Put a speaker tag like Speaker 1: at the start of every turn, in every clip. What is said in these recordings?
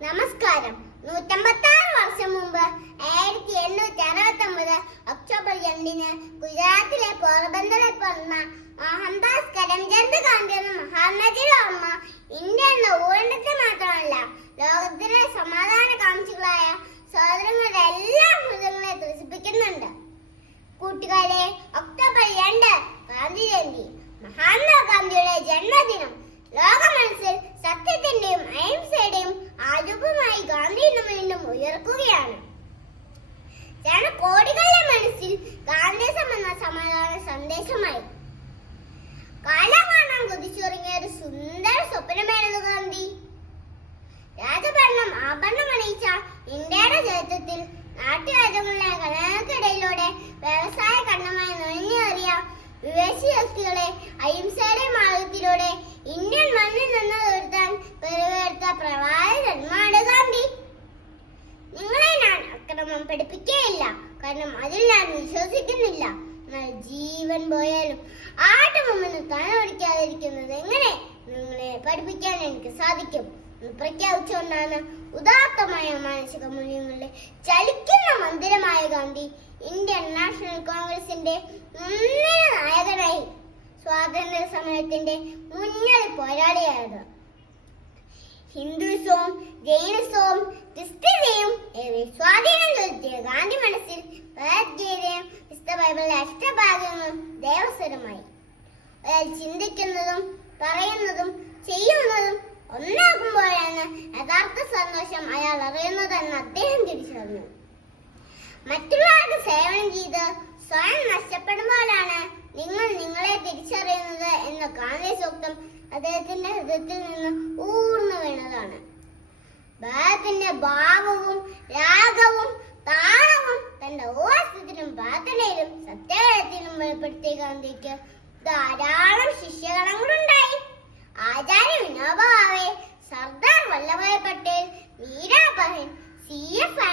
Speaker 1: നമസ്കാരം. നൂറ്റമ്പത്താറ് വർഷം മുമ്പ് ആയിരത്തി എണ്ണൂറ്റി അറുപത്തി ഒമ്പത് ഒക്ടോബർ രണ്ടിന് ഗുജറാത്തിലെ പോർബന്ദറിൽ പിറന്ന മോഹൻദാസ് കരംചന്ദ് ഗാന്ധി എന്ന മഹാത്മജിയുടെ ഇന്ത്യയുടെ നാട്ടുരാജ്യങ്ങളിലെ ഘടനകൾക്കിടയിലൂടെ വ്യവസായ ഘടനമായി നുഴഞ്ഞേറിയ വിദേശി ശക്തികളെ അഹിംസയുടെ മാർഗത്തിലൂടെ ഇന്ത്യൻ മണ്ണിൽ നിന്ന് ഉയർത്താൻ പെരുവേർത്ത പ്രവാഹ ജന്മാണ് ഗാന്ധി. നിങ്ങളെ ഞാൻ അക്രമം പഠിപ്പിക്കുകയില്ല. കാരണം അതിൽ ഞാൻ വിശ്വസിക്കുന്നില്ല. എന്നാൽ ജീവൻ പോയാലും ആട്ടമൊന്നും താൻ ഓടിക്കാതിരിക്കുന്നത് എങ്ങനെ നിങ്ങളെ പഠിപ്പിക്കാൻ എനിക്ക് സാധിക്കും? പ്രഖ്യാപിച്ചുകൊണ്ടാണ് ഉദാത്തമായ മാനസിക മൂല്യങ്ങളുടെ ചലിക്കുന്ന മന്ദിരമായ ഗാന്ധി ഇന്ത്യൻ നാഷണൽ കോൺഗ്രസിന്റെ മുൻനിര നായകനായി സ്വാതന്ത്ര്യ സമരത്തിന്റെ മുന്നണി പോരാളിയായത് ഹിന്ദുസവും ജൈനസവും ക്രിസ്ത്യതയും ഏറെ സ്വാധീനം ചെലുത്തിയ ഗാന്ധി മനസ്സിൽ ഭഗവത്ഗീതയും ക്രിസ്ത ബൈബിളിലെ അഷ്ടഭാഗങ്ങളും ദേവസ്വരമായി ഒരാൾ ചിന്തിക്കുന്നതും പറയുന്നതും സന്തോഷം അയാൾ അറിയുന്നതെന്ന് അദ്ദേഹം തിരിച്ചറിഞ്ഞു. മറ്റുള്ളവർക്ക് സേവനം ചെയ്ത് സ്വയം നഷ്ടപ്പെടുമ്പോഴാണ് നിങ്ങൾ നിങ്ങളെ തിരിച്ചറിയുന്നത് എന്ന ഗാന്ധി സൂക്തം അദ്ദേഹത്തിന്റെ ഹൃദയത്തിൽ നിന്ന് ഊർന്നു വീണതാണ്. ഭാരതത്തിന്റെ ഭാവവും രാഗവും താളവും തന്റെ ഓസത്തിലും പ്രാർത്ഥനയിലും സത്യാഗ്രഹത്തിലും വെളിപ്പെടുത്തിയ ഗാന്ധിക്ക് ധാരാളം ശിഷ്യഗണങ്ങളുണ്ടായി. ആചാര്യ വിനോബ സി എഫ്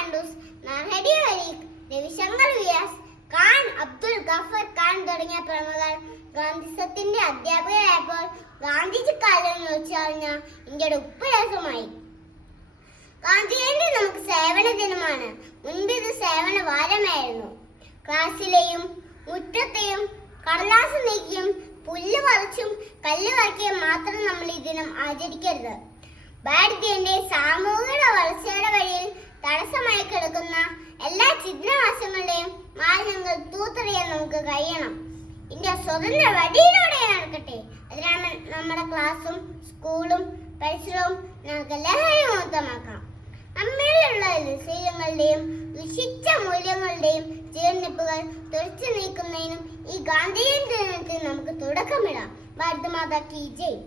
Speaker 1: നഹരി വരീഖ് രവിശങ്കർ വ്യാസ് ഖാൻ അബ്ദുൽ ഗഫർ ഖാൻ തുടങ്ങിയ പ്രമുഖർ ഗാന്ധിസത്തിന്റെ അധ്യാപകരായപ്പോൾ ഗാന്ധിജി കാലം ചോദിച്ചറിഞ്ഞ ഇന്ത്യയുടെ ഉപ്പുരസമായി ഗാന്ധിജയന്തി നമുക്ക് സേവന ദിനമാണ്. മുൻപ് ഇത് സേവന വാരമായിരുന്നു. ക്ലാസ്സിലെയും മുറ്റത്തെയും കടലാസ് നീക്കിയും പുല്ല് പറിച്ചും കല്ല് വറക്കിയും മാത്രം നമ്മൾ ഈ ദിനം ആചരിക്കരുത്. ഭാരതീയന്റെ സാമൂഹിക വളർച്ചയുടെ വഴിയിൽ തടസ്സമായി കിടക്കുന്ന എല്ലാ ചിത്രവാസങ്ങളുടെയും മാലിന്യങ്ങൾ തൂത്തെറിയാൻ നമുക്ക് കഴിയണം. ഇന്ത്യ സ്വതന്ത്ര വഴിയിലൂടെ നടക്കട്ടെ. അതിനാണ് നമ്മുടെ ക്ലാസ്സും സ്കൂളും പരിസരവും നമുക്ക് ലഹരിമുക്തമാക്കാം നമ്മളിലുള്ള ശീലങ്ങളുടെയും ദുഷിച്ച മൂല്യങ്ങളുടെയും ജീർണിപ്പുകൾ തുറച്ചു നീക്കുന്നതിനും ഈ ഗാന്ധിയൻ ദിനത്തിൽ നമുക്ക് തുടക്കമിടാം. ഭാരതമാതാ കി ജയ്.